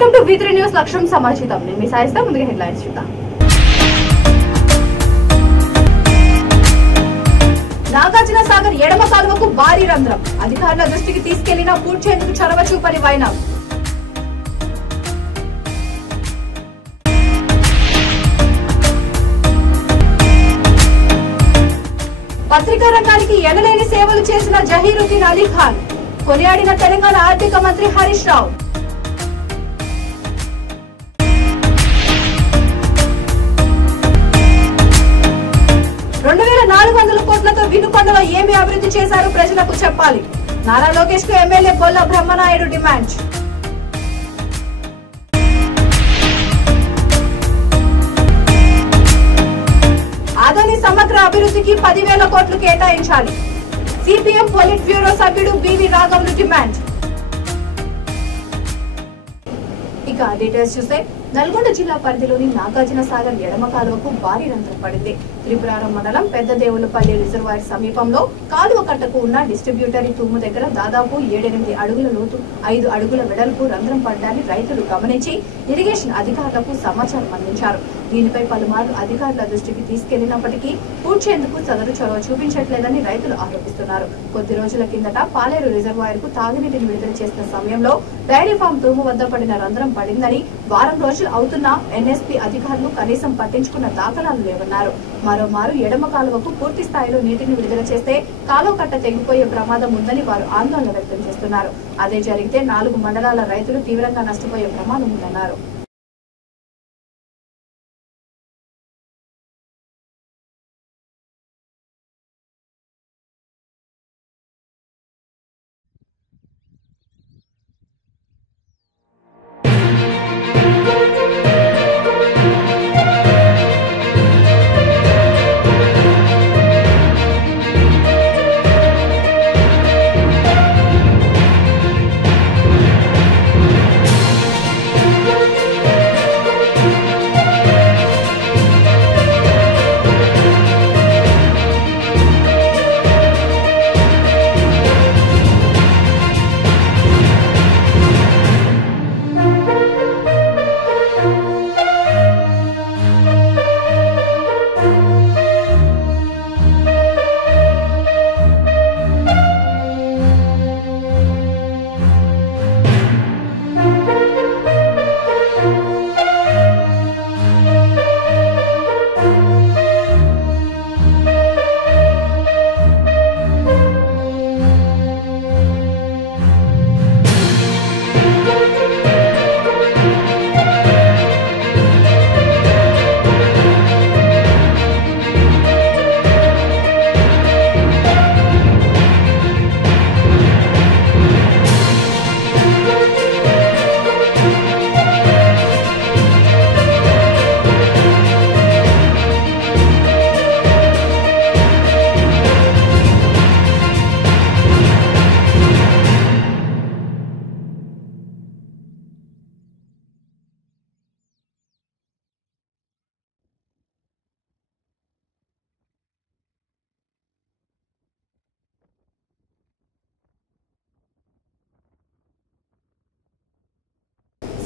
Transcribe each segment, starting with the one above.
Welcome to V3 news లక్ష్యం సమాచారం. నేను మీ సాయిస్తా. ముందుగా హెడ్లైన్స్ చూద్దాం. నాగార్జున సాగర్ ఎడమ కాలువకు భారీ రంధ్రం, అధికారుల దృష్టికి తీసుకెళ్లినా పూడ్చేందుకు చొరవ చూపని వైనం. పత్రికా రంగానికి ఎనలేని సేవలు చేసిన జహీరుద్దీన్ అలీ ఖాన్, కొనియాడిన తెలంగాణ ఆర్థిక మంత్రి హరీష్ రావు. కోట్లతో వినుకొండలో ఏమి అభివృద్ధి చేశారు ప్రజలకు చెప్పాలి. నారా లోకేష్ కు ఎమ్మెల్యే బొల్ల బ్రహ్మనాయుడు డిమాండ్. ఆదోని సమగ్ర అభివృద్ధికి 10,000 కోట్లు కేటాయించాలి. సిపిఎం పొలిట్ బ్యూరో సభ్యుడు బివి రాఘవులు డిమాండ్. ఇక డీటెయిల్స్ చూస్తే నల్గొండ జిల్లా పరిధిలోని నాగార్జున సాగర్ ఎడమ కాలువకు భారీ రంధ్రం పడింది. త్రిపురారం మండలం పెద్దదేవులపల్లి రిజర్వాయర్ సమీపంలో కాలువ కట్టకు ఉన్న డిస్ట్రిబ్యూటరీ తూము దగ్గర దాదాపు 7-8 అడుగుల లోతు 5 అడుగుల వెడల్పు రంధ్రం పడ్డాన్ని రైతులు గమనించి ఇరిగేషన్ అధికారులకు సమాచారం అందించారు. దీనిపై పలుమార్లు అధికారుల దృష్టికి తీసుకెళ్లినప్పటికీ పూడ్చేందుకు సదరు చొరవ చూపించట్లేదని రైతులు ఆరోపిస్తున్నారు. కొద్ది రోజుల కిందట పాలేరు రిజర్వాయర్ కు తాగునీటిని విడుదల చేసిన సమయంలో డైరీ ఫామ్ తూము వద్ద పడిన రంధ్రం పడిందని, వారం రోజులు అవుతున్నా ఎన్ఎస్పీ అధికారులు కనీసం పట్టించుకున్న దాఖలాలు లేవన్నారు. మరోమారు ఎడమ కాలువకు పూర్తి స్థాయిలో నీటిని విడుదల చేస్తే కాలువ కట్ట తెగిపోయే ప్రమాదం ఉందని వారు ఆందోళన వ్యక్తం చేస్తున్నారు. అదే జరిగితే 4 మండలాల రైతులు తీవ్రంగా నష్టపోయే ప్రమాదం ఉందన్నారు.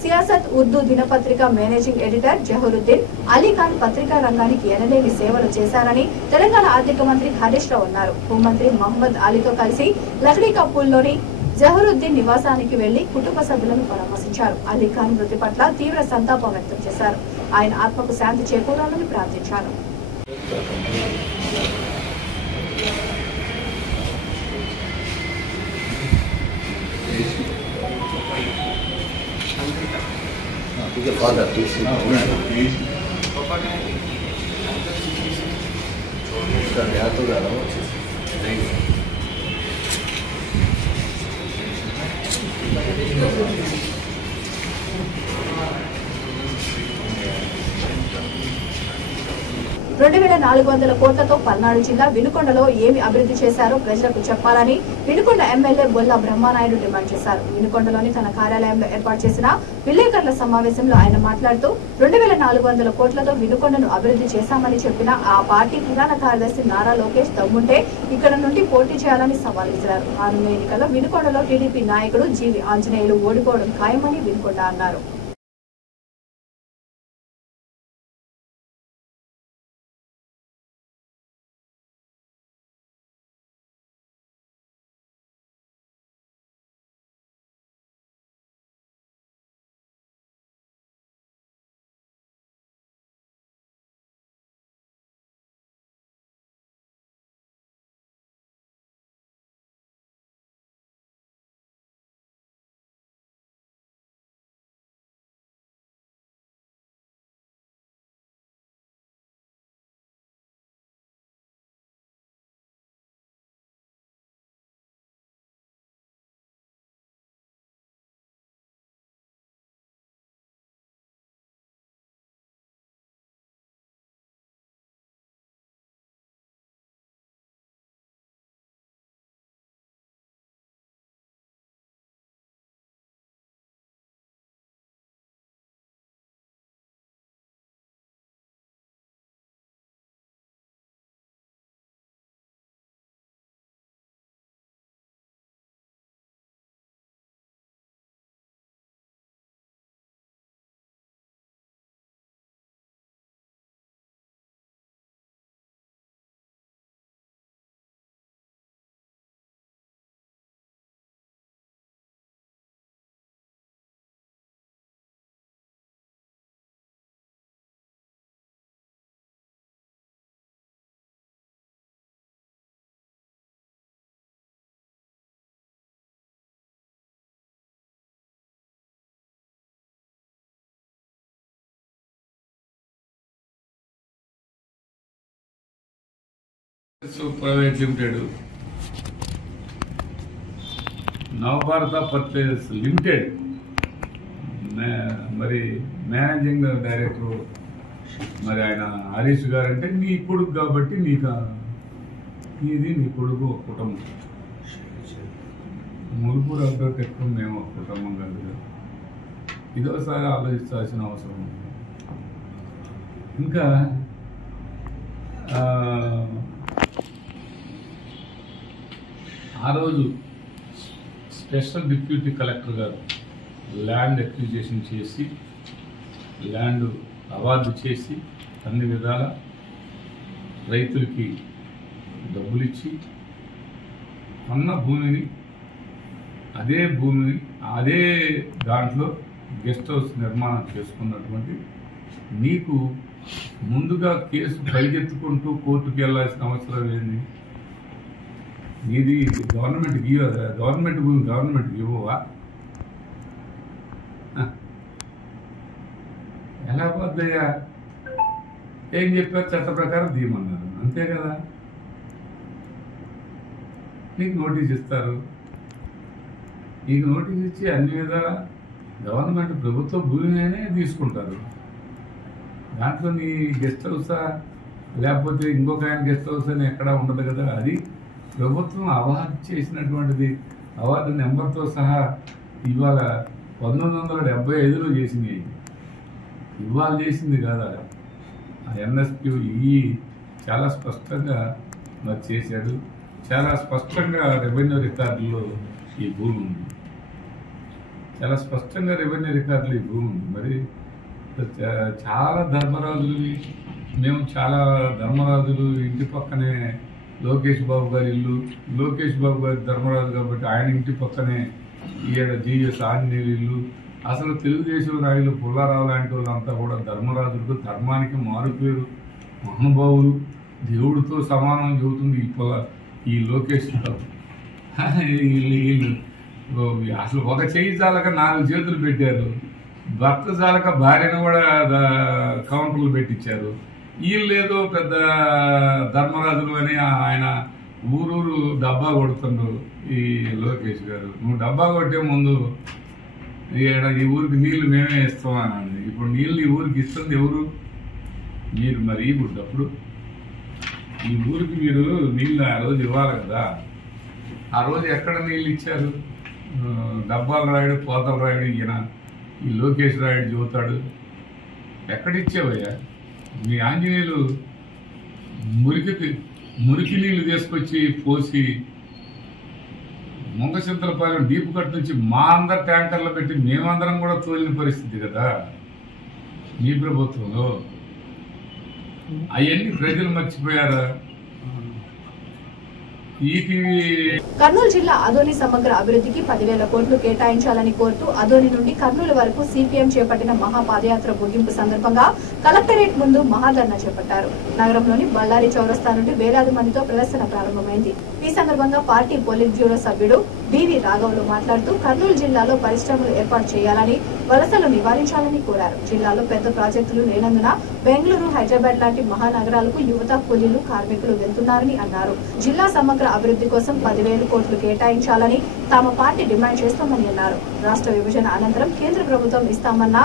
సియాసత్ ఉర్దూ దినపత్రిక మేనేజింగ్ ఎడిటర్ జహీరుద్దీన్ అలీ ఖాన్ పత్రికా రంగానికి ఎనలేని సేవలు చేశారని తెలంగాణ ఆర్థిక మంత్రి హరీష్ రావు అన్నారు. హోంమంత్రి మహమ్మద్ అలీతో కలిసి లక్డీ కపూర్లోని జహీరుద్దీన్ నివాసానికి వెళ్లి కుటుంబ సభ్యులను పరామర్శించారు. అలీ ఖాన్ మృతి పట్ల తీవ్ర సంతాపం వ్యక్తం చేశారు. ఆయన ఆత్మకు శాంతి చేకూరాలని ప్రార్థించారు. $2,400 కోట్లతో పల్నాడు జిల్లా వినుకొండలో ఏమి అభివృద్ధి చేశారో ప్రజలకు చెప్పాలని వినుకొండ ఎమ్మెల్యే బొల్ల బ్రహ్మనాయుడు డిమాండ్ చేశారు. వినుకొండలోని తన కార్యాలయంలో ఏర్పాటు చేసిన విలేకరుల సమావేశంలో ఆయన మాట్లాడుతూ 2,400 కోట్లతో వినుకొండను అభివృద్ధి చేశామని చెప్పిన ఆ పార్టీ ప్రధాన కార్యదర్శి నారా లోకేష్ దమ్ముంటే ఇక్కడ నుండి పోటీ చేయాలని సవాల్ విసిరారు. రానున్న ఎన్నికల్లో వినుకొండలో టీడీపీ నాయకుడు జీవి ఆంజనేయులు ఓడిపోవడం ఖాయమని వినుకొండ అన్నారు. ప్రైవేట్ లిమిటెడ్, నవభారత ఫర్టిలైజర్స్ లిమిటెడ్ మరి మేనేజింగ్ డైరెక్టర్ మరి ఆయన హరీష్ గారు అంటే నీ కొడుకు కాబట్టి నీది నీ కొడుకు ఒక కుటుంబం. ములుపు రద్దు ఎక్కువ మేము ఒక కుటుంబం కాదు. ఇదోసారి ఆలోచించాల్సిన అవసరం ఉంది. ఇంకా ఆ రోజు స్పెషల్ డిప్యూటీ కలెక్టర్ గారు ల్యాండ్ అక్విజిషన్ చేసి ల్యాండ్ అవార్డు చేసి అన్ని విధాల రైతులకి డబ్బులు ఇచ్చి కొన్న భూమిని అదే దాంట్లో గెస్ట్ హౌస్ నిర్మాణం చేసుకున్నటువంటి నీకు ముందుగా కేసు పరిగెత్తుకుంటూ కోర్టుకు వెళ్ళాల్సిన అవసరం ఏంది? ఇది గవర్నమెంట్ భూమి గవర్నమెంట్కి ఇవ్వవా? ఎలా పోద్దయ్యా? ఏం చెప్పారు? చట్ట ప్రకారం తీయమన్నారు, అంతే కదా. నీకు నోటీస్ ఇస్తారు, నీకు నోటీస్ ఇచ్చి అన్ని విధాలా గవర్నమెంట్ ప్రభుత్వ భూమినే తీసుకుంటారు. దాంట్లో నీ గెస్ట్ హౌసా లేకపోతే ఇంకొక ఆయన గెస్ట్ హౌస్ అని ఎక్కడా ఉండదు కదా. అది ప్రభుత్వం అవార్డు చేసినటువంటిది. అవార్డు నెంబర్తో సహా ఇవాళ 1975లో చేసింది, ఇవాళ చేసింది కాదా. ఆ ఎన్ఎస్పి చాలా స్పష్టంగా మరి చేశాడు. చాలా స్పష్టంగా రెవెన్యూ రికార్డులో ఈ భూమి ఉంది, చాలా స్పష్టంగా రెవెన్యూ రికార్డులో ఈ భూమి ఉంది. మరి చాలా ధర్మరాజులు ఇంటి పక్కనే లోకేష్ బాబు గారి ఇల్లు, లోకేష్ బాబు గారి ధర్మరాజు కాబట్టి ఆయన ఇంటి పక్కనే ఈడ జీఎస్ ఆంజనేయులు ఇల్లు. అసలు తెలుగుదేశం నాయులు పుల్లారావు లాంటి వాళ్ళంతా కూడా ధర్మరాజులకు, ధర్మానికి మారుపేరు, మహానుభావులు, దేవుడితో సమానం చెబుతుంది ఈ లోకేష్ బాబు. అసలు ఒక చెయ్యి చాలక 4 చేతులు పెట్టారు, భర్త చాలక భార్యను కూడా కౌంటర్లు పెట్టించారు. వీళ్ళేదో పెద్ద ధర్మరాజులు అని ఆయన ఊరూరు డబ్బా కొడుతుండ్రు. ఈ లోకేష్ గారు, నువ్వు డబ్బా కొట్టే ముందు ఈ ఊరికి నీళ్లు మేమే ఇస్తామని, ఇప్పుడు నీళ్ళు ఈ ఊరికి ఇస్తుంది ఎవరు? మీరు. మరి ఇప్పుడు ఈ ఊరికి మీరు నీళ్ళు ఆ రోజు ఇవ్వాలి కదా. ఆ రోజు ఎక్కడ నీళ్ళు ఇచ్చారు? డబ్బాలు రాయుడు, పోతలు రాయుడు, ఈయన ఈ లోకేష్ రాయుడు చెబుతాడు. ఎక్కడిచ్చావయ్యా? మీ ఆంజనేయులు మురికి నీళ్లు తీసుకొచ్చి పోసి ముంగచింతలపాలెం డీపు కట్ నుంచి మా అందరు ట్యాంకర్లు పెట్టి మేమందరం కూడా తోలిన పరిస్థితి కదా మీ ప్రభుత్వంలో. అవన్నీ ప్రజలు మర్చిపోయారా? కర్నూలు జిల్లా అదోని సమగ్ర అభివృద్ధికి 10,000 కోట్లు కేటాయించాలని కోరుతూ అదోని నుండి కర్నూలు వరకు సిపిఎం చేపట్టిన మహాపాదయాత్ర ముగింపు సందర్భంగా కలెక్టరేట్ ముందు మహాధర్నా చేపట్టారు. నగరంలోని బళ్ళారి చౌరస్తా నుండి వేలాది మందితో ప్రదర్శన ప్రారంభమైంది. ఈ సందర్భంగా పార్టీ పోలిట్ బ్యూరో సభ్యుడు బివి రాఘవులు మాట్లాడుతూ కర్నూలు జిల్లాలో పరిశ్రమలు ఏర్పాటు చేయాలని, వలసలు నివారించాలని కోరారు. జిల్లాలో పెద్ద ప్రాజెక్టులు లేనందున బెంగళూరు, హైదరాబాద్ లాంటి మహానగరాలకు యువత, కూలీలు, కార్మికులు వెళ్తున్నారని అన్నారు. జిల్లా సమగ్ర అభివృద్ధి కోసం 10,000 కోట్లు కేటాయించాలని తమ పార్టీ డిమాండ్ చేస్తోందని అన్నారు. రాష్ట్ర విభజన అనంతరం కేంద్ర ప్రభుత్వం ఇస్తామన్న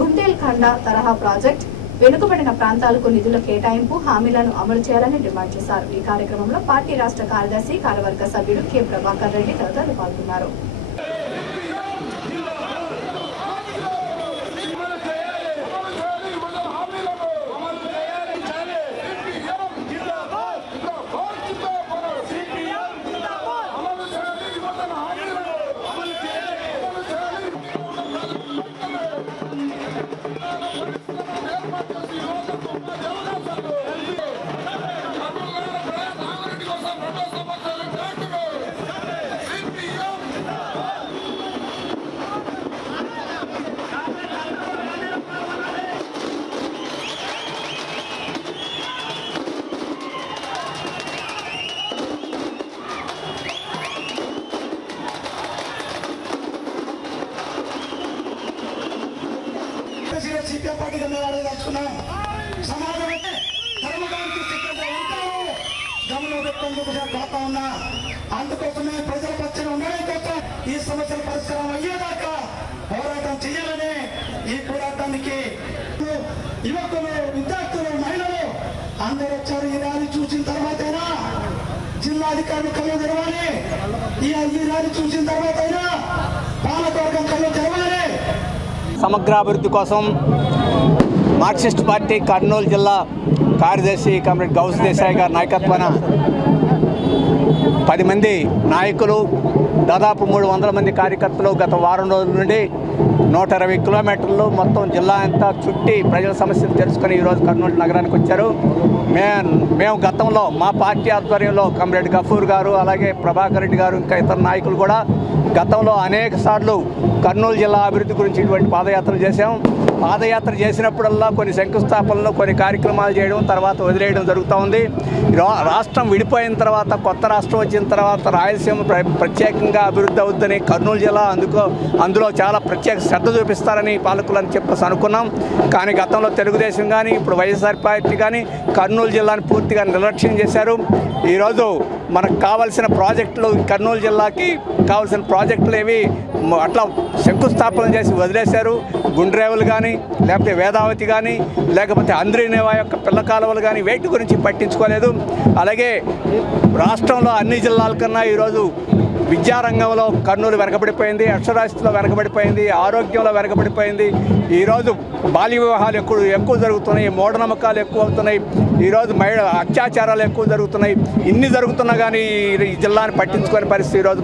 బుందేల్ ఖండ తరహా ప్రాజెక్ట్, వెనుకబడిన ప్రాంతాలకు నిధుల కేటాయింపు హామీలను అమలు చేయాలని డిమాండ్ చేశారు. ఈ కార్యక్రమంలో పార్టీ రాష్ట్ర కార్యదర్శి, కార్యవర్గ సభ్యుడు కె ప్రభాకర్ రెడ్డి తదితరులు పాల్గొన్నారు. సిపిఎం పార్టీగా మేము అడగదలుచుకున్నాం. సమాజం అంటే ధర్మకానికి సిద్ధంగా ఉంటారు. కోరుతా ఉన్నా. అందుకోసమే ప్రజల పక్షాన ఉండడం కోసం ఈ సమస్యల పరిష్కారం అయ్యేదాకా పోరాటం చేయాలని ఈ పోరాటానికి యువకులు, విద్యార్థులు, మహిళలు అందరూ వచ్చారు. ఈ ర్యాలీ చూసిన తర్వాతైనా జిల్లాధికారులు కళ్ళు తెరవాలి. ఈ ర్యాలీ చూసిన తర్వాతైనా పాలకవర్గం కళ్ళు తెరవాలి. సమగ్రాభివృద్ధి కోసం మార్క్సిస్ట్ పార్టీ కర్నూలు జిల్లా కార్యదర్శి కమ్రేడ్ గౌస్ దేశాయ్ గారి నాయకత్వాన 10 మంది నాయకులు, దాదాపు 300 మంది కార్యకర్తలు గత వారం రోజుల నుండి 120 కిలోమీటర్లు మొత్తం జిల్లా అంతా చుట్టి ప్రజల సమస్యలు తెలుసుకొని ఈరోజు కర్నూలు నగరానికి వచ్చారు. మేము గతంలో మా పార్టీ ఆధ్వర్యంలో కమ్రేడ్ గఫూర్ గారు, అలాగే ప్రభాకర్ రెడ్డి గారు, ఇంకా ఇతర నాయకులు కూడా గతంలో అనేక సార్లు కర్నూలు జిల్లా అభివృద్ధి గురించి ఇటువంటి పాదయాత్రలు చేశాం. పాదయాత్ర చేసినప్పుడల్లా కొన్ని శంకుస్థాపనలు, కొన్ని కార్యక్రమాలు చేయడం, తర్వాత వదిలేయడం జరుగుతూ ఉంది. రాష్ట్రం విడిపోయిన తర్వాత, కొత్త రాష్ట్రం వచ్చిన తర్వాత రాయలసీమ ప్రత్యేకంగా అభివృద్ధి అవుతుందని కర్నూలు జిల్లా అందులో చాలా ప్రత్యేక శ్రద్ధ చూపిస్తారని పాలకులని చెప్పేసి అనుకున్నాం. కానీ గతంలో తెలుగుదేశం కానీ ఇప్పుడు వైఎస్ఆర్ పార్టీ కానీ కర్నూలు జిల్లాని పూర్తిగా నిర్లక్ష్యం చేశారు. ఈరోజు మనకు కావాల్సిన ప్రాజెక్టులు, కర్నూలు జిల్లాకి కావాల్సిన ప్రాజెక్టులు ఏవి అట్లా శంకుస్థాపన చేసి వదిలేశారు. గుండ్రేవులు కానీ, లేకపోతే వేదావతి కానీ, లేకపోతే అంద్రీనేవా యొక్క పిల్ల కాలువలు కానీ వేటి గురించి పట్టించుకోలేదు. అలాగే రాష్ట్రంలో అన్ని జిల్లాల కన్నా ఈరోజు విద్యారంగంలో కర్నూలు వెనకబడిపోయింది, అక్షరాస్యతలో వెనకబడిపోయింది, ఆరోగ్యంలో వెనకబడిపోయింది. ఈరోజు బాల్య వివాహాలు ఎక్కువ జరుగుతున్నాయి, మూఢనమ్మకాలు ఎక్కువ అవుతున్నాయి, ఈరోజు మహిళ అత్యాచారాలు ఎక్కువ జరుగుతున్నాయి. ఇన్ని జరుగుతున్నా కానీ ఈ జిల్లాని పట్టించుకునే పరిస్థితి ఈరోజు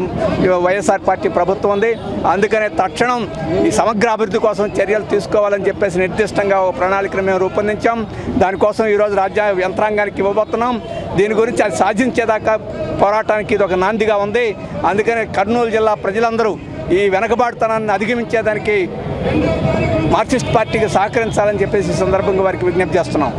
వైఎస్ఆర్ పార్టీ ప్రభుత్వం ఉంది. అందుకనే తక్షణం ఈ సమగ్ర అభివృద్ధి కోసం చర్యలు తీసుకోవాలని చెప్పేసి నిర్దిష్టంగా ఒక ప్రణాళికను మేము రూపొందించాం. దానికోసం ఈరోజు రాజ్య యంత్రాంగానికి ఇవ్వబోతున్నాం. దీని గురించి అది సాధించేదాకా పోరాటానికి ఇది ఒక నాందిగా ఉంది. అందుకనే కర్నూలు జిల్లా ప్రజలందరూ ఈ వెనకబాటుతనాన్ని అధిగమించేదానికి మార్క్సిస్ట్ పార్టీకి సహకరించాలని చెప్పేసి ఈ సందర్భంగా వారికి విజ్ఞప్తి చేస్తున్నాం.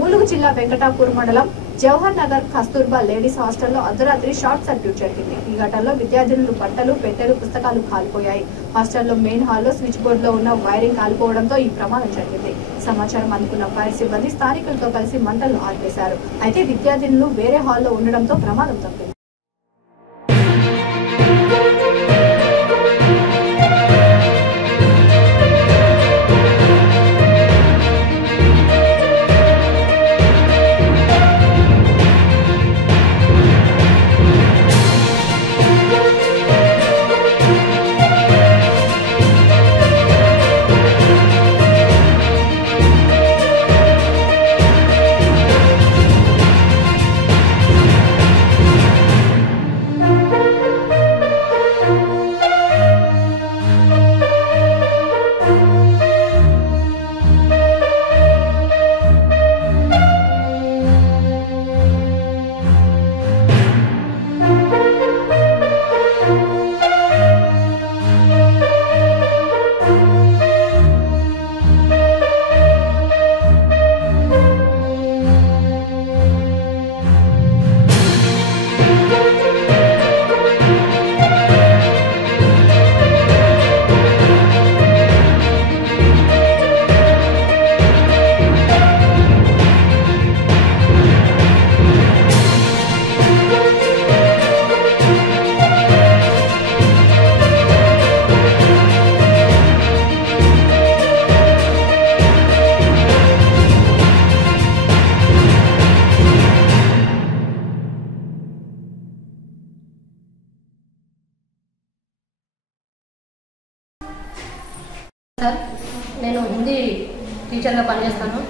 ములుగు జిల్లా వెంకటాపూర్ మండలం జవహర్ నగర్ కస్తూర్బా లేడీస్ హాస్టల్లో అర్ధరాత్రి షార్ట్ సర్క్యూట్ జరిగింది. ఈ ఘటనలో విద్యార్థినులు బట్టలు, పెట్టెలు, పుస్తకాలు కాలిపోయాయి. హాస్టల్లో మెయిన్ హాల్లో స్విచ్ బోర్డులో ఉన్న వైరింగ్ కాలిపోవడంతో ఈ ప్రమాదం జరిగింది. సమాచారం అందుకున్న ఫైర్ సిబ్బంది స్థానికులతో కలిసి మంటలను ఆర్పేశారు. అయితే విద్యార్థినులు వేరే హాల్లో ఉండడంతో ప్రమాదం తప్పింది. సార్, నేను హిందీ టీచర్గా పనిచేస్తాను.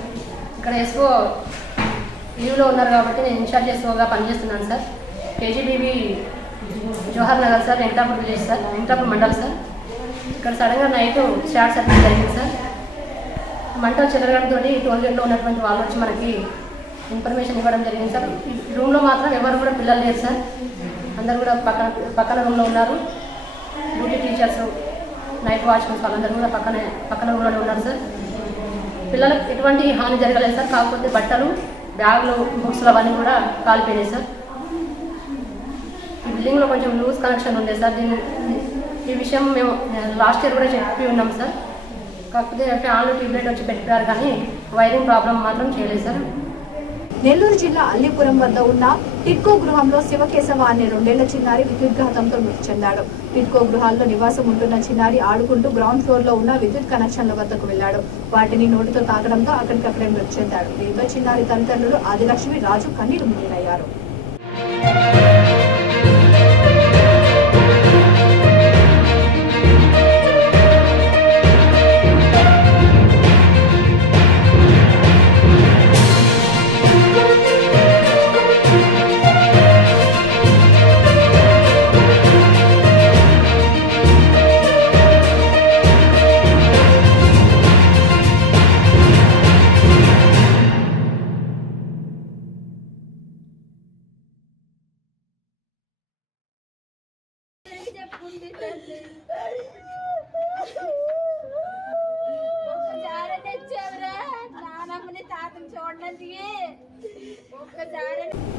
ఇక్కడ ఎస్ఓ లీవ్లో ఉన్నారు కాబట్టి నేను ఇన్ఛార్జ్ ఎస్ఓగా పనిచేస్తున్నాను sir. KGBV Jawahar Nagar sir, Venkatapur village sir, Venkatapur mandal sir. ఇక్కడ సడన్గా నైట్ షార్ట్ సర్క్యూట్ జరిగింది సార్. మంటలు చెదరడంతో టోల్గేట్లో ఉన్నటువంటి వాళ్ళు వచ్చి మనకి ఇన్ఫర్మేషన్ ఇవ్వడం జరిగింది సార్. ఈ రూమ్లో మాత్రం ఎవరు కూడా పిల్లలు లేరు సార్. అందరూ కూడా పక్కన రూమ్లో ఉన్నారు. డ్యూటీ టీచర్స్, నైట్ వాచ్మెన్స్ వాళ్ళందరూ కూడా పక్కన రూమ్లో ఉన్నారు సార్. పిల్లలకు ఎటువంటి హాని జరగలేదు సార్. కాకపోతే బట్టలు, బ్యాగులు, బుక్స్లు అవన్నీ కూడా కాలిపోయినాయి సార్. ఈ బిల్డింగ్లో కొంచెం లూజ్ కనెక్షన్ ఉంది సార్. ఈ విషయం మేము లాస్ట్ ఇయర్ కూడా చెప్పి ఉన్నాం సార్. కాకపోతే ఫ్యాన్లు, ట్యూబ్లైట్ వచ్చి పెట్టారు కానీ వైరింగ్ ప్రాబ్లం మాత్రం చేయలేదు సార్. నెల్లూరు జిల్లా అల్లీపురం వద్ద ఉన్న టిడ్కో గృహంలో శివకేశవ అనే 2 ఏళ్ల చిన్నారి విద్యుద్ఘాతంతో మృతి చెందాడు. టిడ్కో గృహాల్లో నివాసం ఉంటున్న చిన్నారి ఆడుకుంటూ గ్రౌండ్ ఫ్లోర్ లో ఉన్న విద్యుత్ కనెక్షన్ల వద్దకు వెళ్లాడు. వాటిని నోటితో తాకడంతో అక్కడికక్కడే మృతి చెందాడు. దీంతో చిన్నారి తల్లిదండ్రులు ఆదిలక్ష్మి, రాజు కన్నీరు మున్నీరయ్యారు.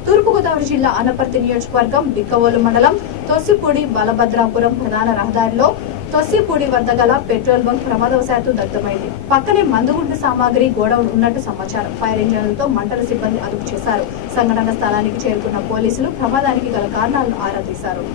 తూర్పుగోదావరి జిల్లా అనపర్తి నియోజకవర్గం బిక్కవోలు మండలం తొస్సిపూడి బలభద్రాపురం ప్రధాన రహదారిలో తొస్సిపూడి వద్ద గల పెట్రోల్ బంక్ ప్రమాదవశాత్తు దగ్ధమైంది. పక్కనే మందుగుండు సామాగ్రి గోడౌన్ ఉన్నట్టు సమాచారం. ఫైర్ ఇంజన్లతో మంటల సిబ్బంది అదుపు చేశారు. సంఘటన స్థలానికి చేరుకున్న పోలీసులు ప్రమాదానికి గల కారణాలను ఆరా తీశారు.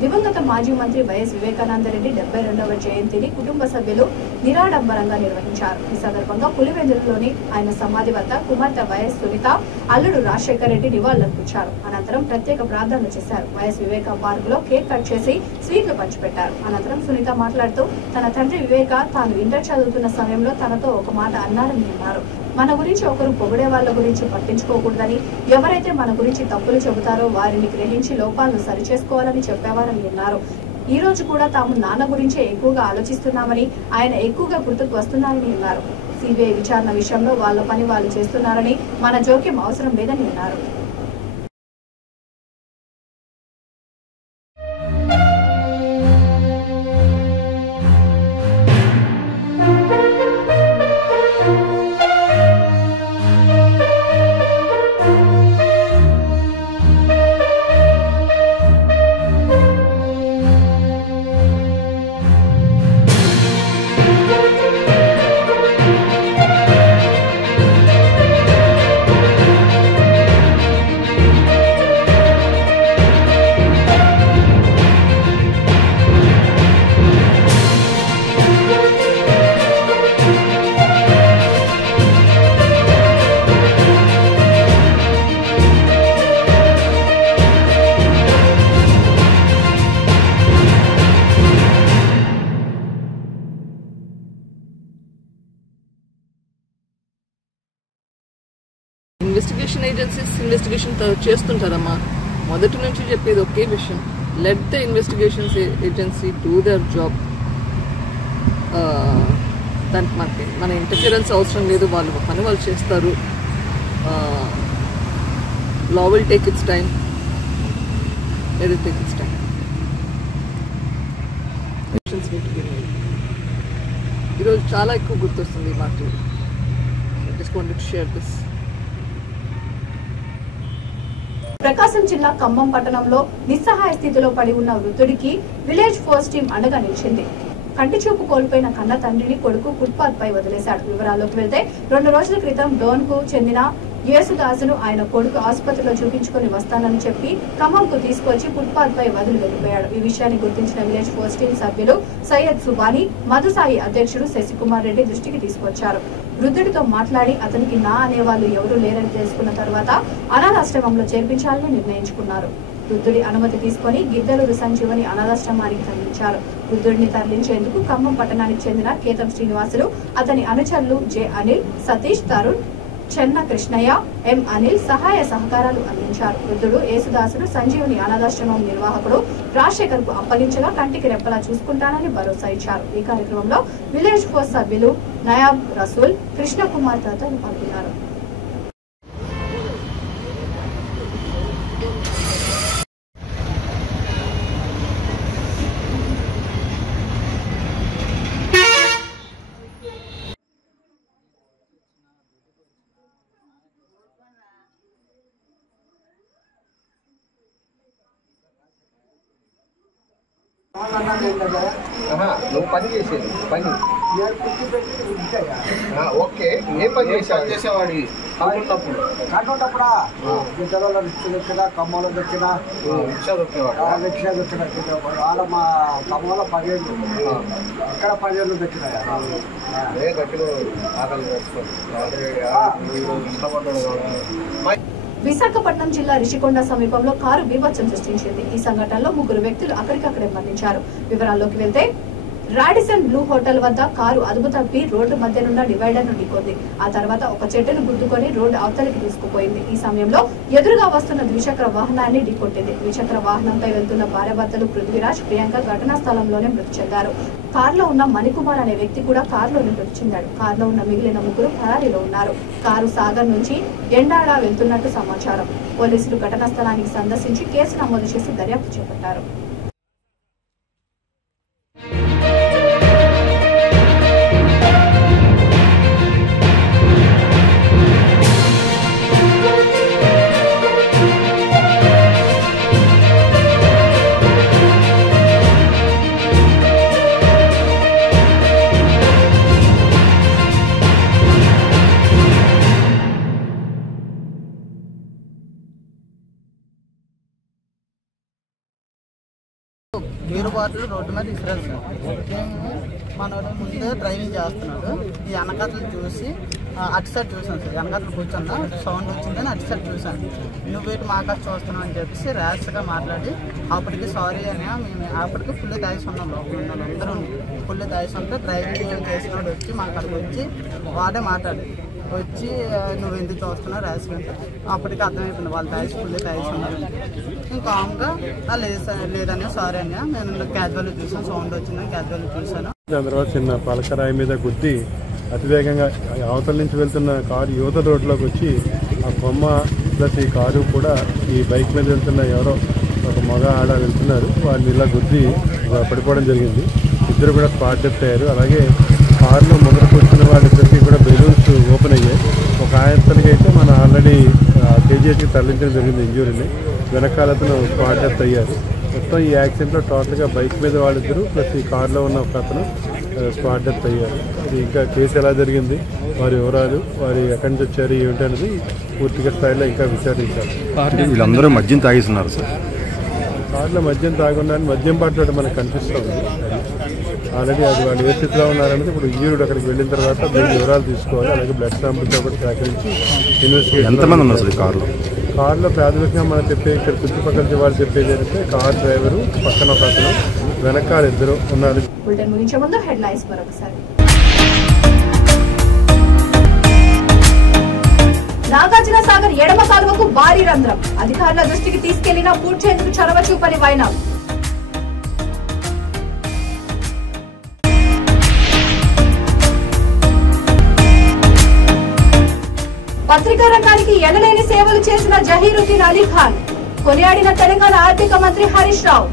దివంగత మాజీ మంత్రి వైఎస్ వివేకానందరెడ్డి 72వ జయంతిని కుటుంబ సభ్యులు నిరాడంబరంగా నిర్వహించారు. ఈ సందర్భంగా పులివెందులలోని ఆయన సమాధి వద్ద కుమార్తె వైఎస్ సునీత, అల్లుడు రాజశేఖర్ రెడ్డి నివాళులర్పించారు. అనంతరం ప్రత్యేక ప్రార్థనలు చేశారు. వైఎస్ వివేక పార్క్ లో కేక్ కట్ చేసి స్వీట్లు పంచిపెట్టారు. అనంతరం సునీత మాట్లాడుతూ తన తండ్రి వివేక తాను ఇంటర్ చదువుతున్న సమయంలో తనతో ఒక మాట అన్నారని అన్నారు. మన గురించి ఒకరు పొగిడే వాళ్ళ గురించి పట్టించుకోకూడదని, ఎవరైతే మన గురించి తప్పులు చెబుతారో వారిని గ్రహించి లోపాలను సరిచేసుకోవాలని చెప్పేవారని అన్నారు. ఈ రోజు కూడా తాము నాన్న గురించే ఎక్కువగా ఆలోచిస్తున్నామని, ఆయన ఎక్కువగా గుర్తుకు వస్తున్నారని అన్నారు. సిబిఐ విచారణ విషయంలో వాళ్ళ పని వాళ్ళు చేస్తున్నారని, మన జోక్యం అవసరం లేదని అన్నారు. ఇన్వెస్టిగేషన్ ఏజెన్సీస్ ఇన్వెస్టిగేషన్ చేస్తుంటారమ్మా. మొదటి నుంచి చెప్పేది ఒకే విషయం, let the investigations agency do their job. దానికి మన ఇంటర్ఫిరెన్స్ అవసరం లేదు, వాళ్ళు పని వాళ్ళు చేస్తారు. Law will take its time, let it take its time. ఈరోజు చాలా ఎక్కువ గుర్తొస్తుంది ఈ మాట. I just wanted to share this. ప్రకాశం జిల్లా ఖమ్మం పట్టణంలో నిస్సహాయ స్థితిలో పడి ఉన్న వృద్ధుడికి విలేజ్ ఫోర్స్ టీం అండగా నిలిచింది. కంటి చూపు కోల్పోయిన కన్న తండ్రిని కొడుకు ఫుట్పాత్ పై వదిలేశాడు. వివరాల్లోకి వెళ్తే 2 రోజుల క్రితం డోన్ కు చెందిన యేసుదాసును ఆయన కొడుకు ఆసుపత్రిలో చూపించుకుని వస్తానని చెప్పి ఖమ్మంకు తీసుకొచ్చి ఫుట్పాత్ పై వదిలి వెళ్లిపోయాడు. ఈ విషయాన్ని గుర్తించిన విలేజ్ ఫోర్స్ టీం సభ్యులు సయ్యద్ సుబానీ, మధుసాయి అధ్యక్షుడు శశికుమార్ రెడ్డి దృష్టికి తీసుకొచ్చారు. వృద్ధుడితో మాట్లాడి అతనికి నా అనేవాళ్ళు ఎవరూ లేరని తెలుసుకున్న తర్వాత అనాథాశ్రమంలో చేర్పించాలని నిర్ణయించుకున్నారు. వృద్ధుడి అనుమతి తీసుకుని గిద్దలూరు సంజీవని అనాథాశ్రమానికి తరలించారు. వృద్ధుడిని తరలించేందుకు ఖమ్మం పట్టణానికి చెందిన కేతం శ్రీనివాసులు, అతని అనుచరులు జె అనిల్, సతీష్, తరుణ్, చెన్న కృష్ణయ్య, ఎం అనిల్ సహాయ సహకారాలు అందించారు. వృద్ధుడు యేసుదాసును సంజీవుని అనాథాశ్రమం నిర్వాహకుడు రాజశేఖర్ కు అప్పగించగా కంటికి రెప్పలా చూసుకుంటానని భరోసా ఇచ్చారు. ఈ కార్యక్రమంలో విలేజ్ ఫోర్స్ సభ్యులు నయాబ్, రసూల్, కృష్ణకుమార్ తదితరులు పాల్గొన్నారు. నువ్వు పని చేసేది పని ఓకే ఏ పని చేసేవాడి కాటోటప్పుడా ఇతరుల రిక్షా కమ్మలో దొక్కిన రిక్షా దొక్కిన వాళ్ళ మా కమ్మలో 15 ఇక్కడ 15 దొక్కినాయి గట్టిలో ఆకలి ఇష్టపడ్డాడు. విశాఖపట్నం జిల్లా రిషికొండ సమీపంలో కారు బీభత్సం సృష్టించింది. ఈ సంఘటనలో 3 వ్యక్తులు అక్కడికక్కడే మరణించారు. వివరాల్లోకి వెళ్తే రాడిసన్ బ్లూ హోటల్ వద్ద కారు అదుపు తప్పి రోడ్డు మధ్యనున్న డివైడర్ ను ఢీకొంది. ఆ తర్వాత ఒక చెట్టును గుద్దుకొని రోడ్డు అవతలికి తీసుకుపోయింది. ఈ సమయంలో ఎదురుగా వస్తున్న ద్విచక్ర వాహనాన్ని ఢీకొట్టింది. ద్విచక్ర వాహనంపై వెళ్తున్న భార్యాభర్తలు పృథ్వీరాజ్, ప్రియాంక ఘటనా స్థలంలోనే మృతి చెందారు. కారులో ఉన్న మణికుమార్ అనే వ్యక్తి కూడా కారులోనే మృతి చెందాడు. కారులో ఉన్న మిగిలిన 3 పరారీలో ఉన్నారు. కారు సాగర్ నుంచి ఎండాడ వెళ్తున్నట్టు సమాచారం. పోలీసులు ఘటనా స్థలానికి సందర్శించి కేసు నమోదు చేసి దర్యాప్తు చేపట్టారు. బీరు బాటిల్ రోడ్డు మీద ఇసిరారు సార్. మనోడు ముందే డ్రైవింగ్ చేస్తున్నాడు. ఈ వెనకట్లు చూసి అటు సైడ్ చూసాను సార్. వెనకట్లు కూర్చున్నా సౌండ్ వచ్చిందని అటు సైడ్ చూసాను. నువ్వేటి మాకాడ చూస్తున్నావు అని చెప్పేసి ర్యాష్గా మాట్లాడి అప్పటికి సారీ అని మేము అప్పటికి ఫుల్ తాగిసి ఉన్నాం. లోపల ఉన్నాం అందరూ ఫుల్ తాగిసి ఉంటే డ్రైవింగ్ చేసినోడు వచ్చి మా అక్కడికి వచ్చి వాడే మాట్లాడి వచ్చి నువ్వు ఎందుకు చూస్తున్నావు ర్యాష్ అంటే అప్పటికి అర్థమైపోయింది వాళ్ళు తాగిసి ఫుల్ తాగిసి ఉన్నారు. ఇంకామ్గా లేదనే సారీ అని నేను క్యాజువల్ చూసాను. సౌండ్ వచ్చిందని క్యాజువల్ చూసాను. దాని తర్వాత చిన్న పలకరాయి మీద గుద్ది అతివేగంగా అవతల నుంచి వెళ్తున్న కారు యువత రోడ్లోకి వచ్చి ఆ బొమ్మ ప్లస్ ఈ కారు కూడా ఈ బైక్ మీద వెళ్తున్న ఎవరో ఒక మగ ఆడ వెళ్తున్నారు. వాళ్ళని ఇలా గుద్ది పడిపోవడం జరిగింది. ఇద్దరు కూడా స్పాట్ డెత్ అయ్యారు. అలాగే కారులో మొదటి వచ్చిన వాళ్ళిద్దరికి కూడా బెలూన్స్ ఓపెన్ అయ్యాయి. ఒక ఆయనకి అయితే మన ఆల్రెడీ కేజీహెచ్కి తరలించడం జరిగింది ఇంజూరీని. వెనకాలతను స్పాట్ డెత్ అయ్యారు. మొత్తం ఈ యాక్సిడెంట్లో టోటల్గా బైక్ మీద వాళ్ళిద్దరు ప్లస్ ఈ కారులో ఉన్న ఒక అతను స్పాట్ డెత్ అయ్యారు. ఇది ఇంకా కేసు ఎలా జరిగింది, వారి వివరాలు, వారి ఎక్కడి నుంచి వచ్చారు ఏమిటి అనేది పూర్తిగా స్థాయిలో ఇంకా విచారించారు. వీళ్ళందరూ మద్యం తాగిస్తున్నారు సార్. కార్లో మద్యం తాగుండా మద్యం పాటలో మనకు కనిపిస్తుంది. ఆల్రెడీ అది వాళ్ళు ఏ స్థితిలో ఉన్నారనేది ఇప్పుడు ఇంజూర్డ్ అక్కడికి వెళ్ళిన తర్వాత దీని వివరాలు తీసుకోవాలి. అలాగే బ్లడ్ శాంపుల్తో కూడా సేకరించి ఇన్వెస్టిగేషన్. ఎంతమంది ఉన్నారు సార్ కార్లో ప్రాథమికంగా మనం చెప్పే ఇక్కడ చుట్టుపక్కల వాళ్ళు చెప్పేది ఏంటంటే కార్ డ్రైవరు, పక్కన ఒక అతను, వెనకాల ఇద్దరు ఉన్నారు. నాగార్జున సాగర్ ఎడమ కాలువకు భారీ రంధ్రం. అధికారుల దృష్టికి తీసుకెళ్లినా పూడ్చేందుకు చొరవ చూపని వైనం. పత్రికా రంగానికి ఎనలేని సేవలు చేసిన జహీరుద్దీన్ అలీ ఖాన్. కొనియాడిన తెలంగాణ ఆర్థిక మంత్రి హరీష్ రావు.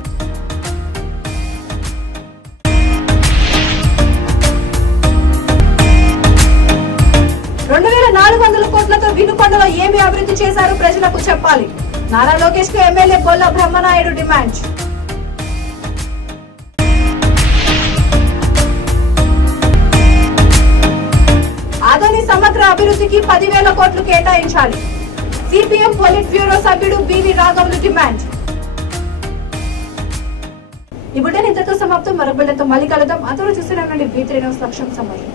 $2,400 కోట్లతో వినుకొండలో ఏమి అభివృద్ధి చేశారు ప్రజలకు చెప్పాలి. నారా లోకేష్ కు ఎమ్మెల్యే గొల్ల బ్రహ్మనాయుడు డిమాండ్. ఆదోని సమగ్ర అభివృద్ధికి 10,000 కోట్లు కేటాయించాలి. సిపిఎం పొలిట్ బ్యూరో సభ్యుడు బివి రాఘవులు డిమాండ్. ఈ బులెటిన్ ఇంతతో సమాప్తం. మరో బులెటిన్తో మళ్ళీ కలుద్దాం. అందరూ చూసిన V3 న్యూస్ లక్ష్యం సమాజం.